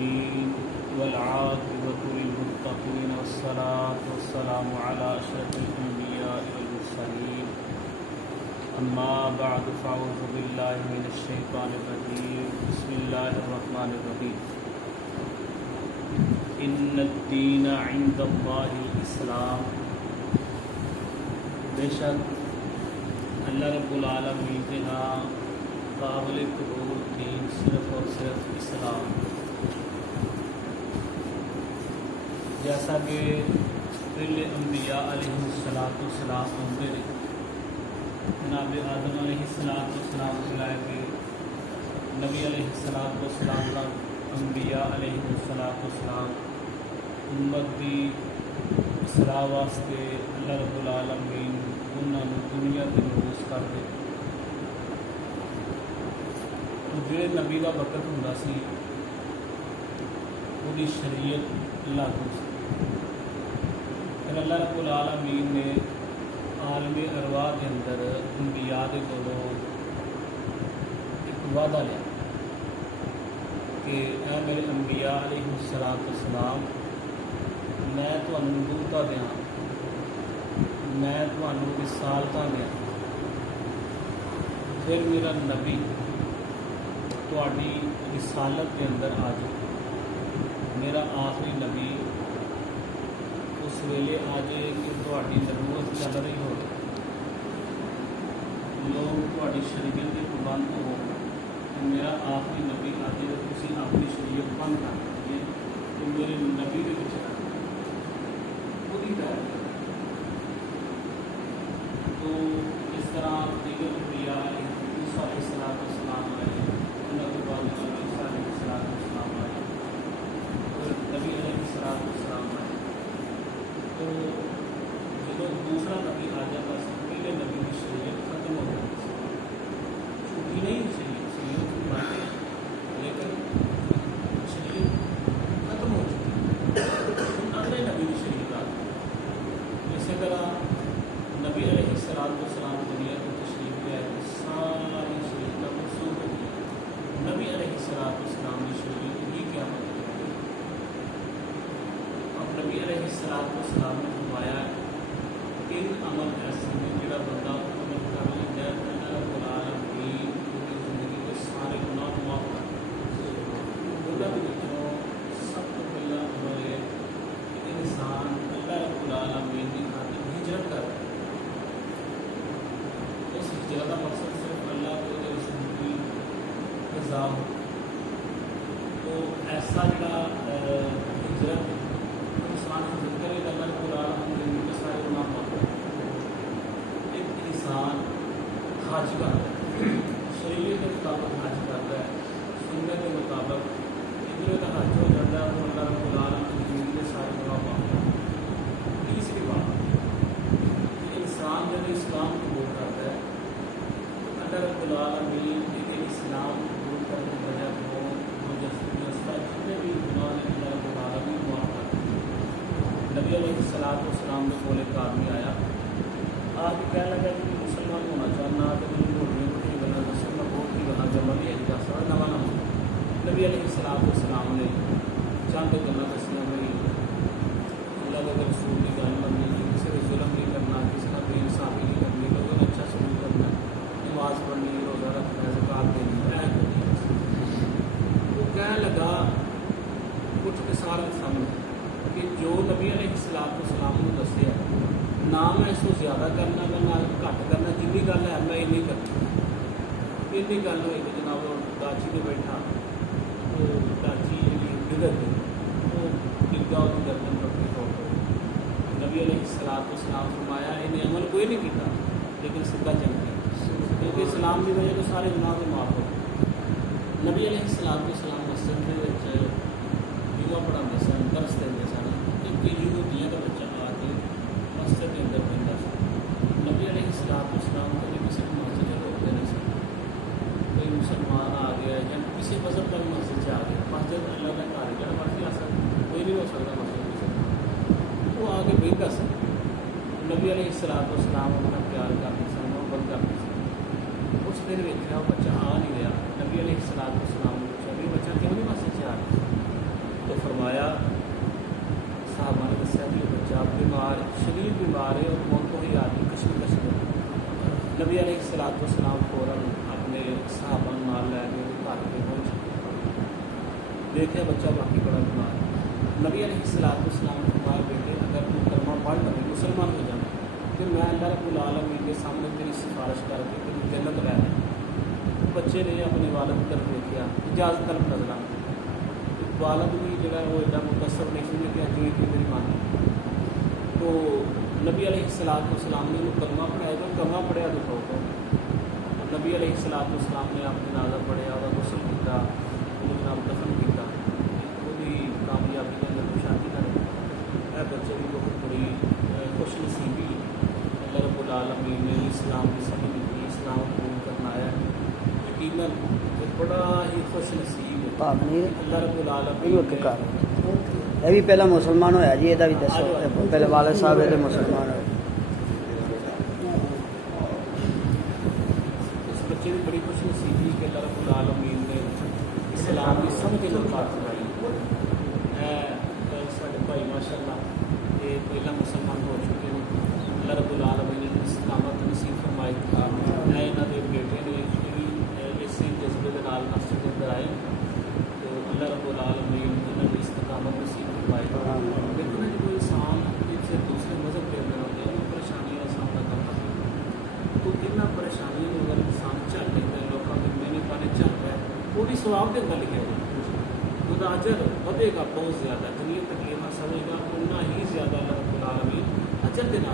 العالمين والعاقبة للمتقين والصلاة والسلام على أشرف الأنبياء والمرسلين أما بعد فأعوذ بالله من الشيطان الرجيم بسم الله الرحمن الرحيم إن الدين عند الله الإسلام بے شک اللہ رب العالمین کے ہاں قابل قبول دین صرف اور صرف اسلام، جیسا کہ پہلے انبیاء علیہ السلام ہوتے رہے، جناب آدم علیہ السلام سے لائے کے نبی علیہ السلام کا انبیاء علیہ السلام امت کی اصلاح واسطے اللہ رب العالمین انہوں نے دنیا کے مبعوث کر دے۔ جڑے نبی کا وقت ہوں سی وہی شریعت لاگو سی، پھر اللہ رب العالمین نے عالم ارواح کے اندر انبیاء کے کولوں ایک وعدہ لیا کہ اے میرے انبیاء علیہ السلام میں تمہیں نبوتاں دیاں، میں تمہیں رسالتاں دیاں، پھر میرا نبی تہاڈی رسالت کے اندر آ جائے، میرا آخری نبی اس ویلے آ جائے کہ تہاڈی نبوت چل رہی ہو، لوگ تہاڈی شریعت کے پابند ہو، میرا آخری نبی آ جائے تو تسی اپنی شریعت بند کر دیجیے تو میرے نبی کے پیچھے وہی پیروی کریں۔ تو اس طرح دیگر انبیاء موسیٰ علیہ السلام آئے، اللہ کے بعد عیسیٰ علیہ السلام آئے، اور نبی علیہ السلام آئے۔ تو جب دوسرا نبی آ جاتا ہے پہلے نبی کی شریعت ختم ہو جاتی ہے، چھوٹی نہیں شریعت مانتے لیکن شریعت ختم ہو چکی ہے، اگلے نبی کی شریعت آتی ہے۔ اسی طرح نبی علیہ السلام دنیا کو تشریف لے آئے، ساری شریعت کا منسوخ ہو گیا، نبی علیہ السلام کی شریعت ہی کیا مطلب ہے۔ اب نبی علیہ السلام نے فرمایا ان عمل ایسے ہیں جڑا بندہ عمل کر لیتا ہے اللہ رب العالمین پوری زندگی کے سارے گناہ معاف کر دیتے ہیں۔ گناہ کے وچوں سب تو پہلا عمل ہے کہ انسان اللہ رب العالمین کی خاطر ہجرت کرے۔ اس ہجرت کا مقصد صرف اللہ کے رسول کی رضا ہو۔ تو ایسا جڑا ہجرت انسان ہجرت کرے تو اللہ رب العالمین کے سارے گناہ معاف کر دیتے ہیں۔ ایک انسان حج کرتا ہے، شریعت کے مطابق حج کرتا ہے، سنت کے مطابق ادھر کا حج ہو جاتا ہے تو اللہ رب العالمین کے سارے گناہ معاف کر دیتے ہیں۔ تیسری بات کہ انسان جب اسلام قبول کرتا ہے اللہ رب العالمین کے اسلام قبول کرنے کی وجہ کو جتنے بھی گناہ ہیں اللہ رب العالمین معاف کر دیتے ہیں۔ نبی علیہ السلام نے بولے ایک آدمی آیا، آج کہنے لگا کہ مسلمان ہونا چاہنا تو مجھے بولنے کو نہیں بنا دسو میں بہت ہی بنا جب نہیں آئی دس نواں نواں۔ نبی علیہ السلام نے چند گلا دسیاں بھائی اللہ کے رسول کی گل مننی، کسی نے ظلم نہیں کرنا، کسی کا بے انصافی نہیں کرنی، لوگوں نے اچھا سلوک کرنا، نماز پڑھنی، روزہ رکھنا، زکات دینی، وہ کہنے لگا کچھ کے سارے سامنے کہ جو نبی علیہ السلام نے دسیا نہ میں اس کو زیادہ کرنا میں نہ گھٹ کرنا، جنی گل ہے میں اینی کرنا۔ اینی گل ہوئی کہ جناب داچی نے بیٹھا تو داچی ڈگر گئی، وہ ڈگا وہ گردن پکڑی توڑ گئی۔ نبی علیہ السلام فرمایا انہیں عمل کوئی نہیں کیتا لیکن سیدھا چل گیا، کیونکہ اسلام کی وجہ تو سارے گناہ کے معاف ہو گئے۔ نبی علیہ السلام مسجد کے جمعہ پڑھاتے سن، درس دیتے سن، ایک یہودیاں کا بچہ آ کے مسجد کے اندر بہتا سن۔ نبی علیہ السلام کبھی کسی بھی مسجد میں روکتے نہیں سن، کوئی مسلمان آ گیا یا کسی مذہب کا بھی مسجد سے آ گیا، مسجد اللہ کا گھر جہاں مرضی آ سکتا، کوئی نہیں ہو سکتا مسجد کسی وہ آ کے بہتا سن۔ نبی علیہ السلام اپنا پیار کرتے سن، محبت کرتے سن۔ اس دن ویکھیا وہ بچہ آ نہیں رہا، نبی علیہ السلام نے پوچھا بھی بچہ کیوں نہیں مسجد سے آ رہا؟ نبی علیہ الصلوۃ والسلام فوراً اپنے صحابہ نال لے کے گھر پہ پہنچے، دیکھے بچہ باقی بڑا بیمار ہے۔ نبی علیہ الصلوۃ والسلام نے فرمایا بیٹے اگر تو کلمہ پڑھ لے مسلمان ہو جانا تو میں اللہ رب العالمین کے سامنے تیری سفارش کر کے تیری جنت لے لیں۔ بچے نے اپنے والد کی طرف دیکھا، اجازت طلب نظر آئی، والد بھی جگہ وہ ایڈا متصر نہیں سمجھے کہ جو تھی میری ماں تو نبی علیہ الصلوۃ والسلام نے وہ کلمہ پڑھایا تو کلمہ پڑھیا دکھاؤ تو نبی علیہ الصلوۃ والسلام نے آپ جنازہ پڑھیا اور غسل کیا، وہ جناب دفن کیا، وہی کامیابی کے اندر شادی کر بچے کی بہت بڑی خوش نصیبی اللہ رب العالمین نے اسلام کی سمجھ دی، اسلام قبول کرنا ہے، یقیناً ایک بڑا ہی خوش نصیب ہے اللہ رب العالمین نے۔ یہ بھی پہلا مسلمان ہوا جی، یہ بھی دسو پہلے والد صاحب یہ مسلمان ہوئے۔ اس بچے کی بڑی خوش نصیبی کہ اللہ رب العالمین نے اسلام کی سمجھ بات کرائی ہے۔ سارے بھائی ماشاء اللہ یہ پہلا مسلمان ہو چکے ہیں، اللہ رب العالمین نے استقامت نصیب فرمائی ہے، یہاں کے بیٹے نے اسی جذبے کے نال مسجد کے اندر آئے تو اللہ رب العالمین نے استقامت نصیب فرمائی۔ لیکن جب انسان سے دوسرے مذہب کے اندر ہوتے ہیں پریشانیوں کا سامنا کرنا پڑتا تو ان پریشانیوں کو اگر انسان چل لیتا ہے، لوگوں کے مینے پانے چل رہا ہے، وہ بھی ثواب کے اندر لکھے ہوئے خدا اجر ودے گا بہت زیادہ، دنیا تکلیفیں سمجھے گا اتنا ہی زیادہ اللہ رب العالمین اجر دینا۔